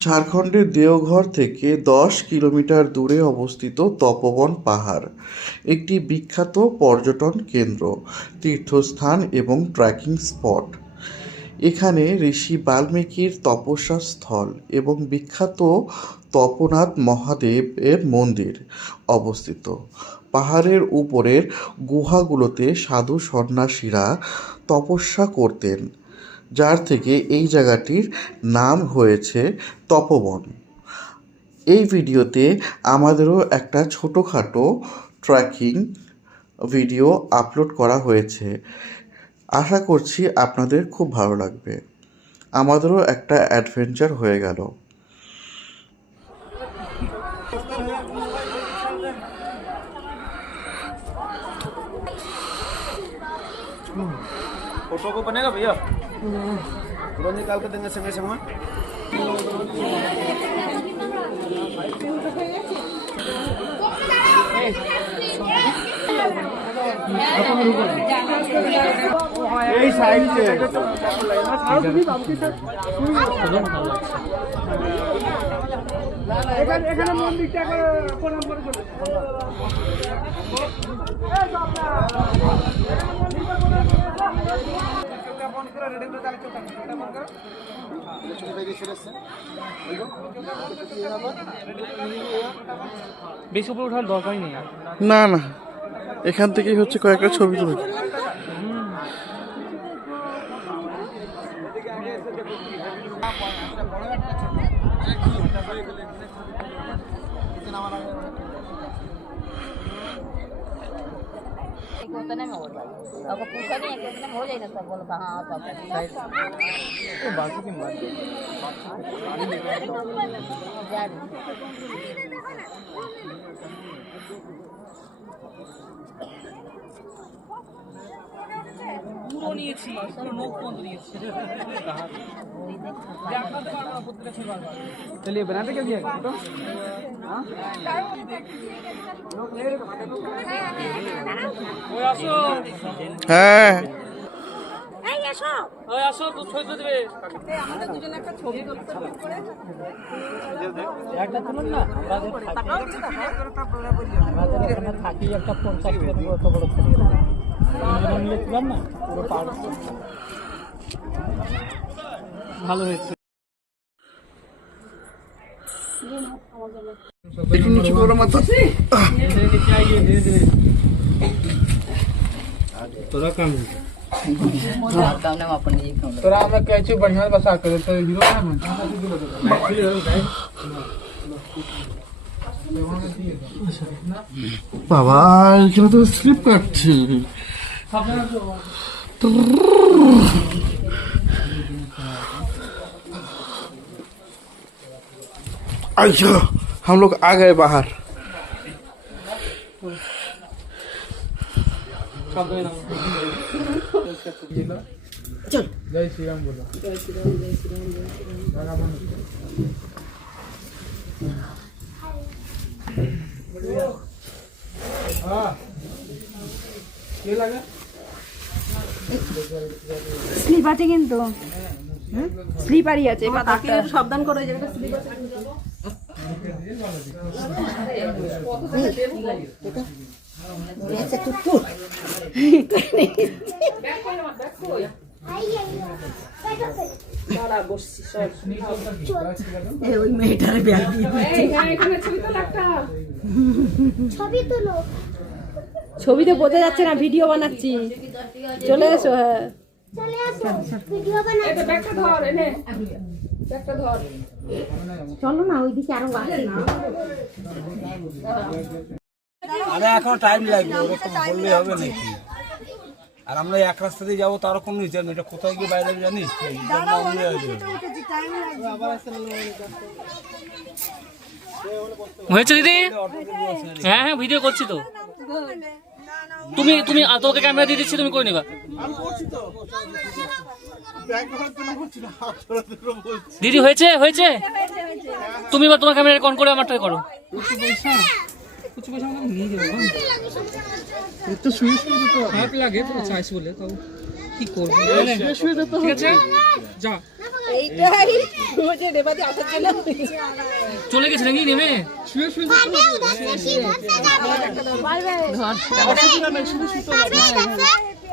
ঝাড়খণ্ডের দেওঘর থেকে 10 কিলোমিটার দূরে অবস্থিত তপোবন পাহাড় একটি বিখ্যাত পর্যটন কেন্দ্র, তীর্থস্থান এবং ট্রেকিং স্পট। এখানে ঋষি বাল্মীকির তপস্যা স্থল এবং বিখ্যাত তপোনাথ মহাদেবের মন্দির অবস্থিত। পাহাড়ের উপরের গুহাগুলোতে সাধু সন্ন্যাসীরা তপস্যা করতেন, যার থেকে এই জায়গাটির নাম হয়েছে তপোবন। এই ভিডিওতে আমাদেরও একটা ছোটোখাটো ট্রেকিং ভিডিও আপলোড করা হয়েছে। আশা করছি আপনাদের খুব ভালো লাগবে। আমাদেরও একটা অ্যাডভেঞ্চার হয়ে গেল। फोटो को बनेगा भैया, फोटो निकाल के देंगे संगे संग में। এই সাইড से এখানে মন্দিরটাকে প্রণাম করে চলে। বেশি উপরে ওঠার দরকারই নেই। না না, এখান থেকেই হচ্ছে কয়েকটা ছবি তুলে। उतने में हो जाए, अगर पूछा नहीं है कि उतने में हो जाए ना, सब बोलो हाँ सब बाकी की बात পুরো নিয়েছি, পুরো নোক পর্যন্ত নিয়েছি। चलिए बनाते क्या दिया फोटो? হ্যাঁ, আসো তো ছবি দেবে। আমাদের দুজনে একটা ছবি করতে হবে। একটা তুলুন না, থাকি একটা 50 কিলো অত বড় ছবি নিয়েছিলাম না, পুরো পাহাড় ভালো হয়েছে। একটু নিচু করে মাথা। तोरा काम अपन तोरा हमें कैसे बढ़िया बसा कर तो हीरो ना बन। বাবা, এখানে তো স্লিপ কাটছে। अच्छा, हम लोग आ गए बाहर। चल जय श्री राम बोलो। जय श्री राम, जय श्री राम, जय श्री राम। हाँ ये लगा স্লিপ আছে কিন্তু স্লিপারই আছে, তাকে সাবধান করে যেটা স্লিপ আছে। ওই মেয়েটার ব্যাগ ছবিতে বোঝা যাচ্ছে না, ভিডিও বানাচ্ছি। চলে এসো। হ্যাঁ চলো না, ওইদিকে আরো বাকি। আরে এখন টাইম লাগবে, ওরকম বললে হবে নাকি? আর আমরা এক রাস্তা দিয়ে যাবো, তারও কোনো হিসাব নেই। এটা কোথায় গিয়ে বাইরে জানিস? হয়েছে দিদি? হ্যাঁ হ্যাঁ ভিডিও করছি তো। তুমি তুমি তোকে ক্যামেরা দিয়ে দিচ্ছি, তুমি করে নিবা। দিদি হয়েছে হয়েছে, তুমি এবার তোমার ক্যামেরা অন করে আমারটাই করো। নিয়ে যাবো, লাগে তো চাইছি বলে তাও কি করবি ঠিক আছে যা এইটাই রোজে রেবাদি আসার জন্য চলে গেছে নাকি নেমে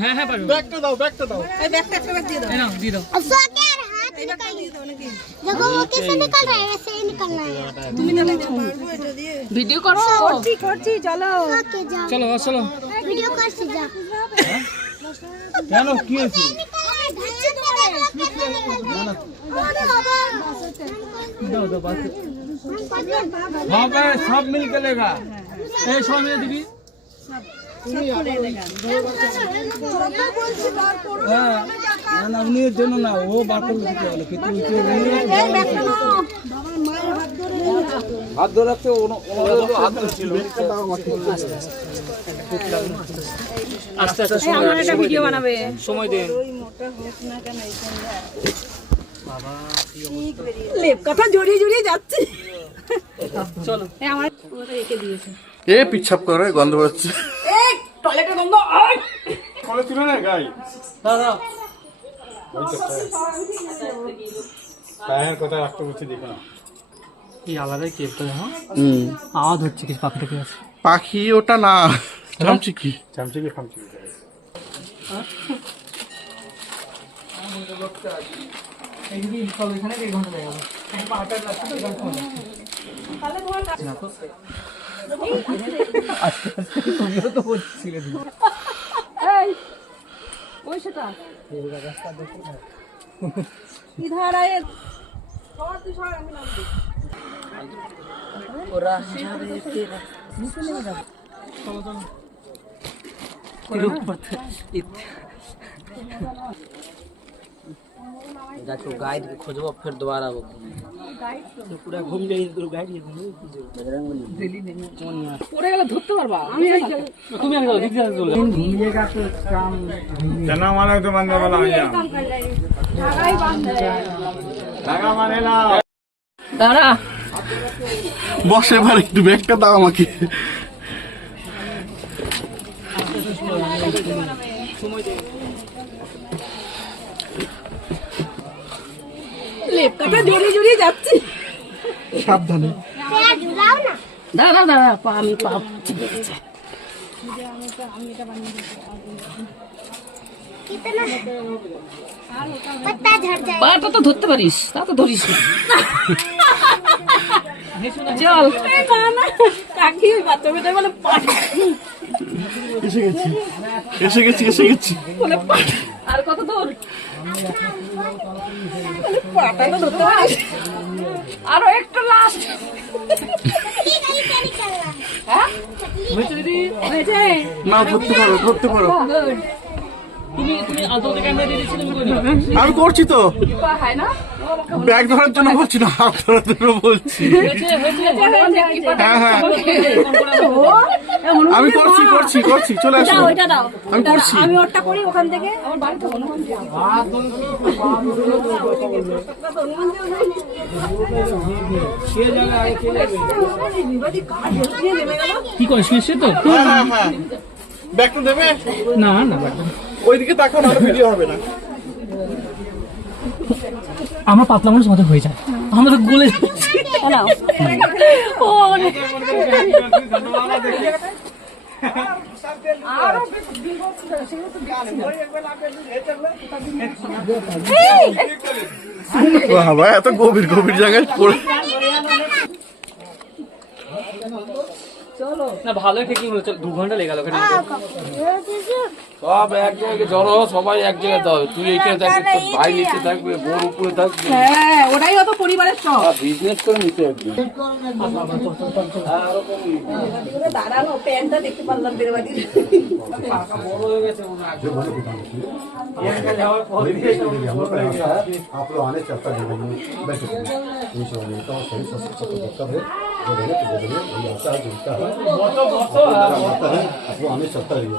হ্যাঁ হ্যাঁ পারবে ব্যাগটা দাও ব্যাগটা দাও এই ব্যাগটা একটা ব্যাগ দিয়ে দাও এই নাও দিয়ে দাও এই ব্যাগটা দিয়ে দাও নাকি देखो वो कैसे निकल रहा है ऐसे ही निकलना है তুমি না পারবো এটা দিয়ে ভিডিও করো করছি চলো ओके जा চলো চলো वीडियो कर से जा কেন কি হয়েছে हाँ भाई सब मिल के लेगा এই সবাই মিলে দিবি হ্যাঁ না না উনি এর জন্য না ও বার করে দিতে বলে কিন্তু হাত ধরে রাখতে হাত ধরেছিল আস্তে আস্তে আমার একটা ভিডিও বানাবে সময় দে লেপ কথা জড়িয়ে জড়িয়ে যাচ্ছে চলো এই আমার পুরোটা রেখে দিয়েছে এ পিচ্ছাপ করে গন্ধ বেরোচ্ছে এই টয়লেটের গন্ধ কলে তুলে না গাই দাদা পায়ের কথা রাখতে বলছি দেখো না কি আলাদাই কেপ তো হ্যাঁ আওয়াজ হচ্ছে কিছু পাখি টাকি আছে পাখি ওটা না চামচিকি এইদিকে চলো এখানে 1 ঘন্টা লেগে গেল তুমিও তো বলছিলে এই ওই সেটা इधर आए छोड़ तू छोड़ আমি নাম দিই ওরা যাবে তেরা চলো চলো जाके गाइड के खोजबो फिर दोबारा वो पूरा घूम जाइए तो गाइड ये घूमे পড়ে গেলে ধরতে পারবা আমি তুমি আগে যাও দিদি চলে যাও घूमिएगा तो काम जना माने तो बंदे वाला आ जा ঢাকাই বাঁধ लगा माने ना দাঁড়া বসে এবার একটু ব্যাগটা দাও আমাকে লেপ কথা জড়িয়ে জড়িয়ে যাচ্ছে সাবধানে यार झुलाओ ना দাঁড়া দাঁড়া পা আমি পা कितना पत्ता झड़ जाए পাটা তো ধরতে পারিস তা তো ধরিস না চল এই না না কাকি ওই বাথরুমে বলে পাট এসে গেছি এসে গেছি এসে গেছি বলে পাট আর কত দূর পাটা তো ধরতে পারিস আরো একটু লাস্ট হ্যাঁ হয়েছে দিদি হয়েছে না ধরতে পারো ধরতে পারো তুমি তুমি আদতে ক্যামেরা দিয়ে দিচ্ছিলে তুমি কই আমি করছি তো হয় না ব্যাগ ধরার জন্য বলছি না হাত ধরার জন্য বলছি হয়েছে হ্যাঁ হ্যাঁ আমি করছি করছি করছি চলে আসো ওইটা দাও আমি করছি আমি ওরটা করি ওখান থেকে আমার বাড়িতে হনুমান যাও কি করে শুয়েছে তো হ্যাঁ হ্যাঁ হ্যাঁ ব্যাগটা দেবে না না ওইদিকে তাকাও না ভিডিও হবে না আমার পাতলা মানুষ আমাদের হয়ে যায় আমরা তো গলে যাচ্ছি ও বাবা এত গভীর গভীর জায়গায় পড়ে না ভালোই ঠিকই মনে হচ্ছে 2 ঘন্টা লেগে গেল ওখানে সব এক জায়গায় জড়ো হও, সবাই এক জায়গায় দাও তুই এইখানে থাকবি তোর ভাই নিচে থাকবে বোর উপরে থাকবে হ্যাঁ ওটাই তো পরিবারের সব বিজনেস করে নিতে একদিন দাঁড়ানো প্যান্টটা দেখতে পারলাম বেরবাদি বড় হয়ে গেছে মনে হয় आप लोग आने चलता है बैठ तो सही सब है जो है तो जरूर वही आता है जुड़ता है आता है आप लोग आने चलता रहिए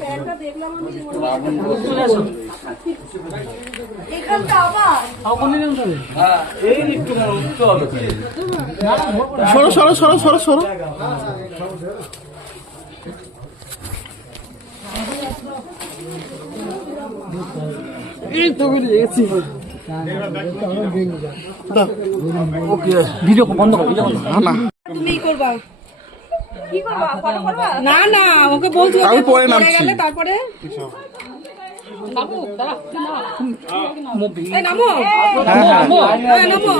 প্যান্টটা দেখলাম আমি এখানটা আবার হ্যাঁ এই একটু উঠতে হবে সরো সরো সরো সরো সরো ভিডিও বন্ধ কর, ভিডিও বন্ধ কর। না তুমি করবা কি করবা ফটো করবা না না ওকে বলছি আমি পরে পড়ে নামছি। গেলে তারপরে নামো দাঁড়া এই নামো হ্যাঁ হ্যাঁ এই নামো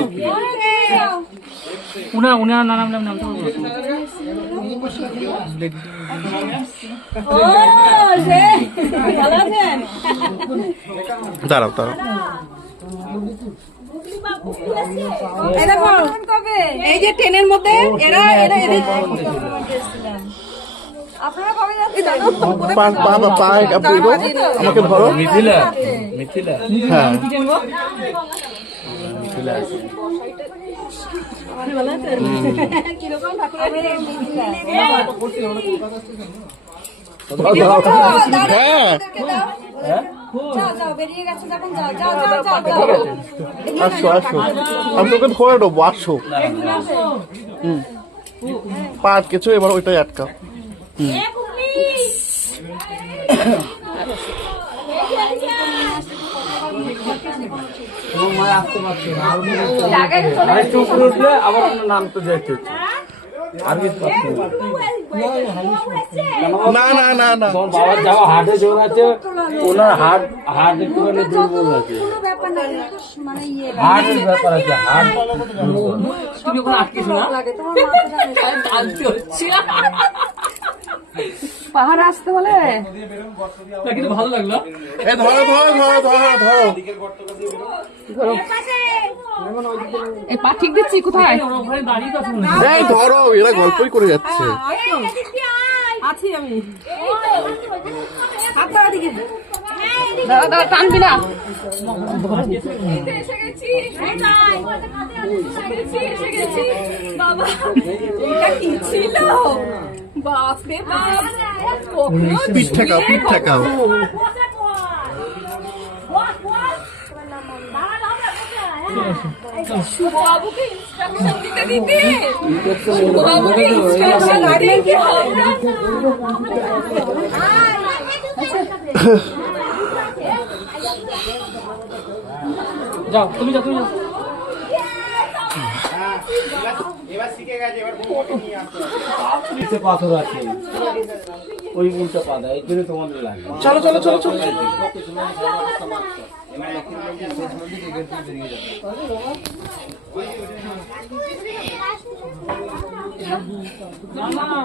উনা না নাম নাম ও সে ভালো আছেন দাঁড়াও দাঁড়াও এই দেখো এই যে ট্রেনের মধ্যে এরা এরা এদের আপনারা কবে যাচ্ছেন পা পা পা পা আপনি এগো, আমাকে ধরো মিথিলা মিথিলা হ্যাঁ কিরকম ঠাকুরের হ্যাঁ যাও যাও বেরিয়ে গেছে যখন যাও যাও যাও যাও যাও আসো আসো আমি তোকে ধরে নেবো আসো পা আটকেছো এবার ওইটাই আটকা উঠলে আবার অন্য নাম তো যাইতে হচ্ছে আর কিছু পাচ্ছি না। না না না না তোমার বাবার যাওয়া হাটে জোর আছে, ওনার হাট একটুখানি দুর্বল আছে, হাটের ব্যাপার আছে, হাট তুমি ওখানে আটকেছ না টানতে হচ্ছে পাহাড় আসতে বলে না, কিন্তু ভালো লাগলো। এ ধরো ধরো ধরো ধরো ধরো এই পা ঠিক দিচ্ছি কোথায় ওরা ওখানে দাঁড়িয়ে তো আছে মনে এই ধরো এরা গল্পই করে যাচ্ছে আছি আমি হাতটা দিকে দাঁড়া দাঁড়া টানবি না বাবা এটা কি ছিল বাপ রে বাপ পিঠ ঠেকাও পিঠ ঠেকাও বাবুকে ইনস্ট্রাকশন দিতে দিতে বাবুকে ইনস্ট্রাকশন দিতে যাও তুমি যাও তুমি যাও নিচে পাথর আছে, ওই উল্টা পাতা, এই জন্য তোমাদের লাগে। চলো চলো চলো চলো না না